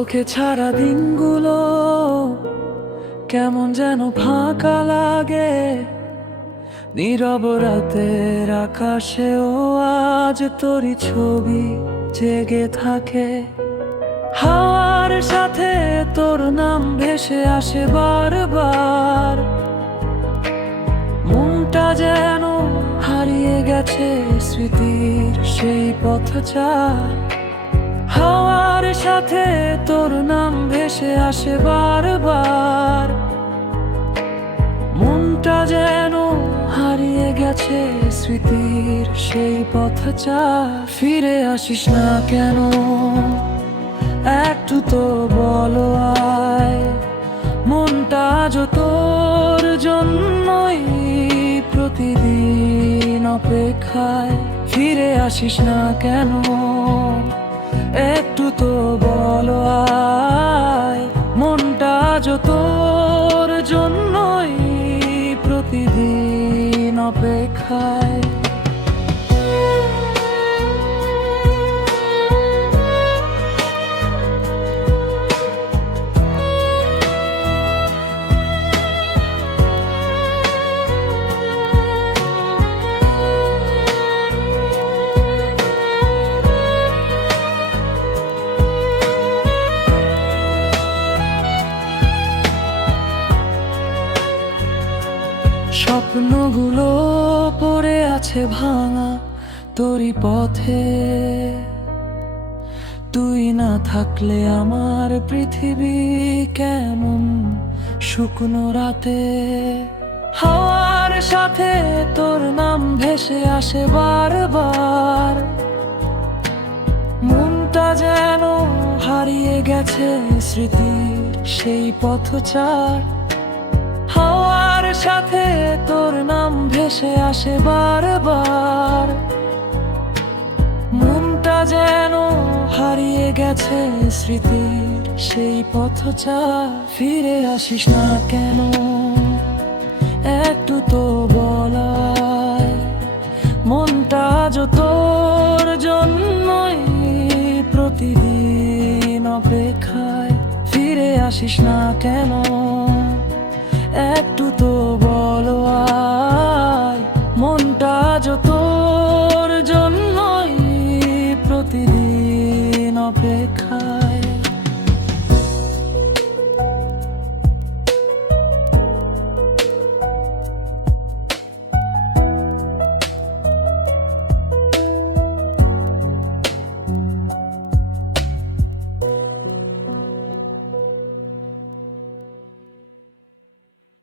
তোকে ছাড়া দিনগুলো কেমন যেন ফাঁকা লাগে। নীরব রাতের আকাশেও আজ তোরই ছবি জেগে থাকে। হাওয়ার সাথে তোর নাম ভেসে আসে বারবার। মনটা যেন হারিয়ে গেছে স্মৃতির সেই পথচার। হাওয়ার সাথে তোর নাম ভেসে আসে বারবার। মনটা যেন হারিয়ে গেছে স্মৃতির সেই পথচার। ফিরে আসিস না কেন, একটু তো বলো আয়। মনটা আজ তোর জন্যই প্রতিদিন অপেক্ষায়। ফিরে আসিস না কেন, একটু তো বলো আয়। মনটা আজ তোর জন্যই প্রতিদিন অপেক্ষায়। স্বপ্নগুলো পড়ে আছে ভাঙা তোরই পথে। তুই না থাকলে আমার পৃথিবী কেমন শুকনো রাতে। হাওয়ার সাথে তোর নাম ভেসে আসে বারবার। মনটা যেন হারিয়ে গেছে স্মৃতির সেই পথচার। হাওয়ার সাথে তোর নাম ভেসে আসে বারবার। মনটা যেন হারিয়ে গেছে স্মৃতির সেই পথচার। ফিরে আসিস না কেন, একটু তো বলায়। মনটা আজ তোর জন্যই প্রতিদিন অপেক্ষায়। ফিরে আসিস না কেন, একটু তো